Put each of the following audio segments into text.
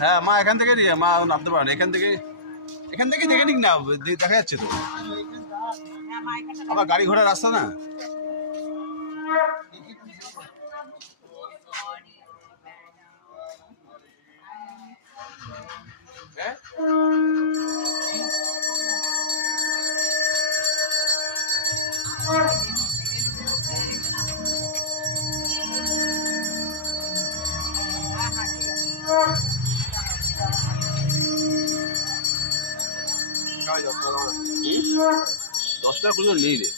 হ্যাঁ মা এখান থেকে মা নামতে পারেন, এখান থেকে দেখে নিক না, দেখা যাচ্ছে তো আবার গাড়ি ঘোড়ার রাস্তা না। দশটা করে নেই রে,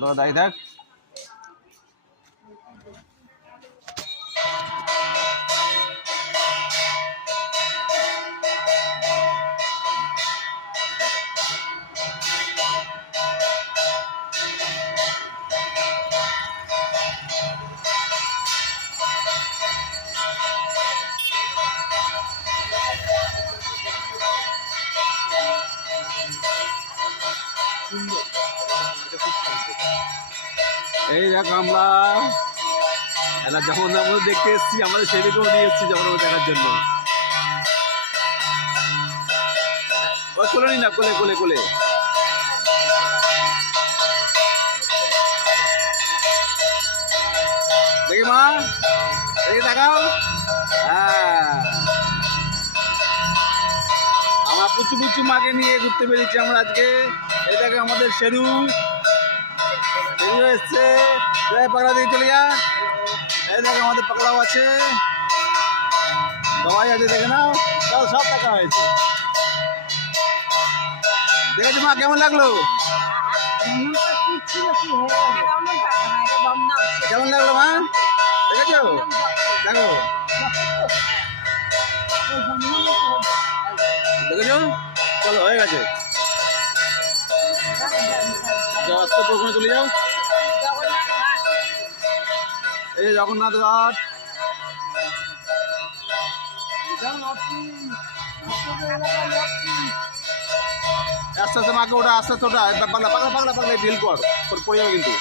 তোরা দাঁড়িয়ে থাক। এই দেখ আমরা এরা যখন আমরা দেখতে এসেছি, আমাদের সেদিকেও নিয়ে এসেছি যখন দেখার জন্য। কোলে নি না, কোলে কোলে কোলে দেখি মা, এই দেখাও। হ্যাঁ আমার পুচু পুচু মাকে নিয়ে ঘুরতে পেরেছি আমরা আজকে। এই দেখে আমাদের শেরু এসছে, পাকড়া দিয়ে চলে যা। এই দেখে আমাদের পাকড়াও আছে, সবাই আছে, দেখে নাও সব টাকা হয়েছে। দেখেছি মা, কেমন লাগলো? কেমন লাগলো মা? দেখেছো? দেখো দেখেছো, চলো হয়ে গেছে, আস্তে প্রথমে চলে যাও। এই জগন্নাথ ঘাট, আস্তে আস্তে মাকে ওটা, আস্তে আস্তে ওটা, পাগলা পাগলা পাগলা পাগলা ঢিল কর, পড়ে যাবে কিন্তু।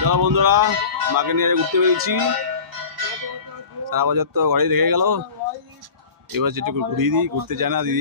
চলো বন্ধুরা, মাকে নিয়ে ঘুরতে পেরেছি, সারা বছর তো ঘরে দেখে গেল, এবার যেটুকু ঘুরিয়ে দিই, ঘুরতে চায় না দিদি।